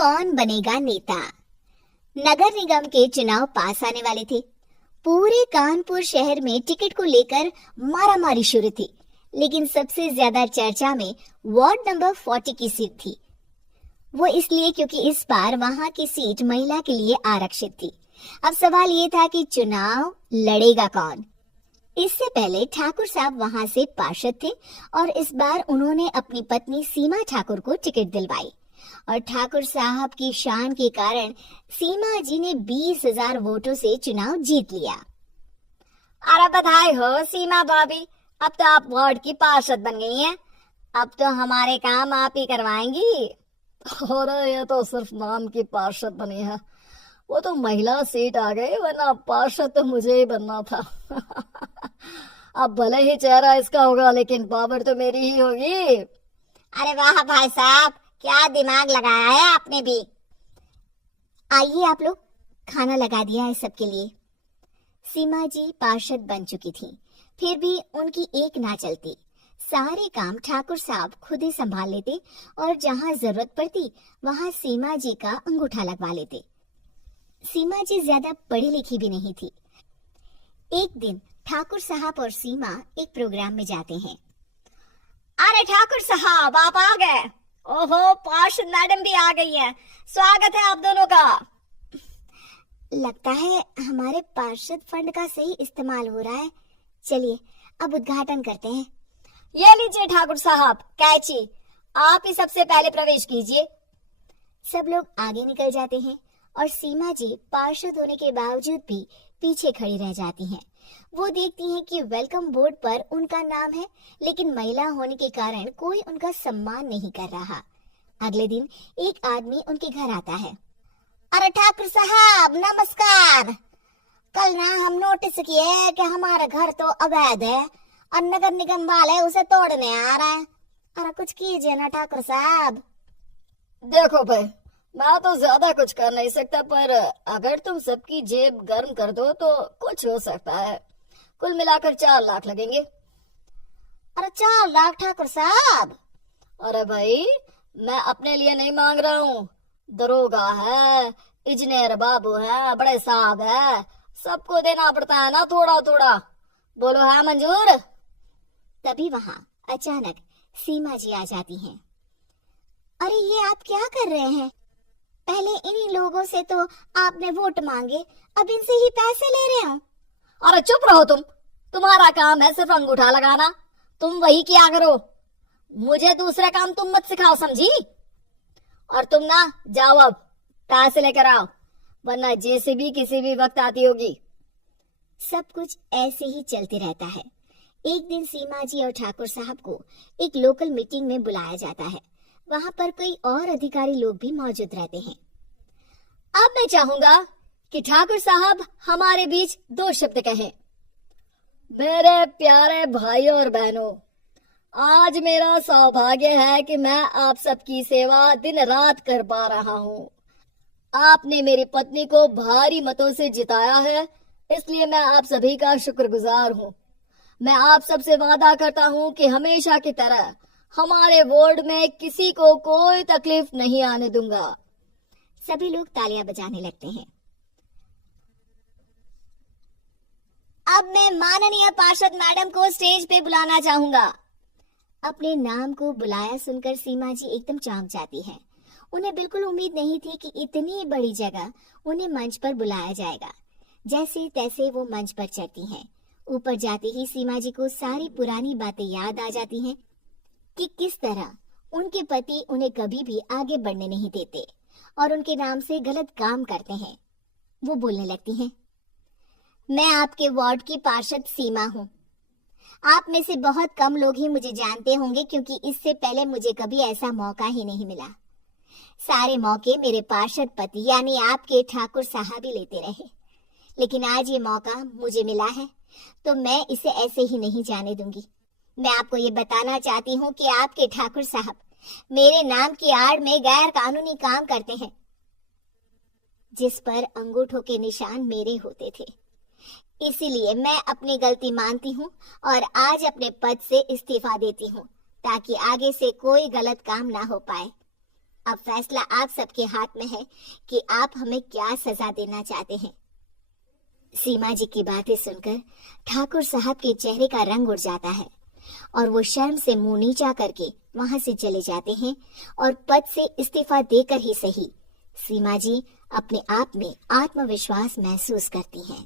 कौन बनेगा नेता। नगर निगम के चुनाव पास आने वाले थे। पूरे कानपुर शहर में टिकट को लेकर मारामारी शुरू थी, लेकिन सबसे ज्यादा चर्चा में वार्ड नंबर 40 की सीट थी। वो इसलिए क्योंकि इस बार वहां की सीट महिला के लिए आरक्षित थी। अब सवाल ये था कि चुनाव लड़ेगा कौन। इससे पहले ठाकुर साहब वहां से पार्षद थे और इस बार उन्होंने अपनी पत्नी सीमा ठाकुर को टिकट दिलवाई और ठाकुर साहब की शान के कारण सीमा जी ने 20,000 वोटों से चुनाव जीत लिया। अरे बधाई हो सीमा भाभी, अब तो आप वार्ड की पार्षद बन गई हैं। अब तो हमारे काम आप ही करवाएंगी। अरे ये तो सिर्फ नाम की पार्षद बनी है, वो तो महिला सीट आ गई, वरना पार्षद तो मुझे ही बनना था। अब भले ही चेहरा इसका होगा, लेकिन पावर तो मेरी ही होगी। अरे वाह भाई साहब, क्या दिमाग लगाया है आपने भी। आइए आप लोग, खाना लगा दिया है सबके लिए। सीमा जी पार्षद बन चुकी थी, फिर भी उनकी एक ना चलती। सारे काम ठाकुर साहब खुद ही संभाल लेते और जहां जरूरत पड़ती वहां सीमा जी का अंगूठा लगवा लेते। सीमा जी ज्यादा पढ़ी लिखी भी नहीं थी। एक दिन ठाकुर साहब और सीमा एक प्रोग्राम में जाते हैं। अरे ठाकुर साहब, आप आ गए। ओहो, पार्षद मैडम भी आ गई हैं। स्वागत है आप दोनों का। लगता है हमारे पार्षद फंड का सही इस्तेमाल हो रहा है। चलिए अब उद्घाटन करते हैं। ये लीजिए ठाकुर साहब कैची, आप ही सबसे पहले प्रवेश कीजिए। सब लोग आगे निकल जाते हैं और सीमा जी पार्षद होने के बावजूद भी पीछे खड़ी रह जाती हैं। वो देखती हैं कि वेलकम बोर्ड पर उनका नाम है, लेकिन महिला होने के कारण कोई उनका सम्मान नहीं कर रहा। अगले दिन एक आदमी उनके घर आता है। अरे ठाकुर साहब नमस्कार। कल ना हम नोटिस किए कि हमारा घर तो अवैध है और नगर निगम वाले उसे तोड़ने आ रहे हैं। अरे कुछ कीजिए ना ठाकुर साहब। देखो भाई, मैं तो ज्यादा कुछ कर नहीं सकता, पर अगर तुम सबकी जेब गर्म कर दो तो कुछ हो सकता है। कुल मिलाकर 4 लाख लगेंगे। अरे 4 लाख ठाकुर साहब? अरे भाई, मैं अपने लिए नहीं मांग रहा हूँ। दरोगा है, इंजीनियर बाबू है, बड़े साहब है, सबको देना पड़ता है ना थोड़ा थोड़ा। बोलो हाँ मंजूर। तभी वहाँ अचानक सीमा जी आ जाती हैं। अरे ये आप क्या कर रहे हैं? पहले इन्हीं लोगों से तो आपने वोट मांगे, अब इनसे ही पैसे ले रहे हो। अरे चुप रहो तुम, तुम्हारा काम है सिर्फ अंगूठा लगाना, तुम वही किया करो। मुझे दूसरा काम तुम मत सिखाओ, समझी? और तुम ना जाओ, अब पैसे लेकर आओ, वरना जेसीबी किसी भी वक्त आती होगी। सब कुछ ऐसे ही चलते रहता है। एक दिन सीमा जी और ठाकुर साहब को एक लोकल मीटिंग में बुलाया जाता है। वहां पर कई और अधिकारी लोग भी मौजूद रहते हैं। अब मैं चाहूंगा कि ठाकुर साहब हमारे बीच 2 शब्द कहें। मेरे प्यारे भाइयों और बहनों, आज मेरा सौभाग्य है कि मैं आप सबकी सेवा दिन रात कर पा रहा हूँ। आपने मेरी पत्नी को भारी मतों से जिताया है, इसलिए मैं आप सभी का शुक्रगुजार हूँ। मैं आप सबसे वादा करता हूँ कि हमेशा की तरह हमारे वार्ड में किसी को कोई तकलीफ नहीं आने दूंगा। सभी लोग तालियां बजाने लगते हैं। अब मैं माननीय पार्षद मैडम को स्टेज पे बुलाना चाहूंगा। अपने नाम को बुलाया सुनकर सीमा जी एकदम चौंक जाती हैं। उन्हें बिल्कुल उम्मीद नहीं थी कि इतनी बड़ी जगह उन्हें मंच पर बुलाया जाएगा। जैसे तैसे वो मंच पर चढ़ती हैं। ऊपर जाते ही सीमा जी को सारी पुरानी बातें याद आ जाती हैं कि किस तरह उनके पति उन्हें कभी भी आगे बढ़ने नहीं देते और उनके नाम से गलत काम करते हैं। वो बोलने लगती हैं, मैं आपके वार्ड की पार्षद सीमा हूँ। आप में से बहुत कम लोग ही मुझे जानते होंगे, क्योंकि इससे पहले मुझे कभी ऐसा मौका ही नहीं मिला। सारे मौके मेरे पार्षद पति यानी आपके ठाकुर साहब ही लेते रहे, लेकिन आज ये मौका मुझे मिला है तो मैं इसे ऐसे ही नहीं जाने दूंगी। मैं आपको ये बताना चाहती हूँ कि आपके ठाकुर साहब मेरे नाम की आड़ में गैर कानूनी काम करते हैं, जिस पर अंगूठों के निशान मेरे होते थे। इसीलिए मैं अपनी गलती मानती हूँ और आज अपने पद से इस्तीफा देती हूँ, ताकि आगे से कोई गलत काम ना हो पाए। अब फैसला आप सबके हाथ में है कि आप हमें क्या सजा देना चाहते हैं। सीमा जी की बातें सुनकर ठाकुर साहब के चेहरे का रंग उड़ जाता है और वो शर्म से मुंह नीचा करके वहां से चले जाते हैं और पद से इस्तीफा देकर ही सही सीमा जी अपने आप में आत्मविश्वास महसूस करती हैं।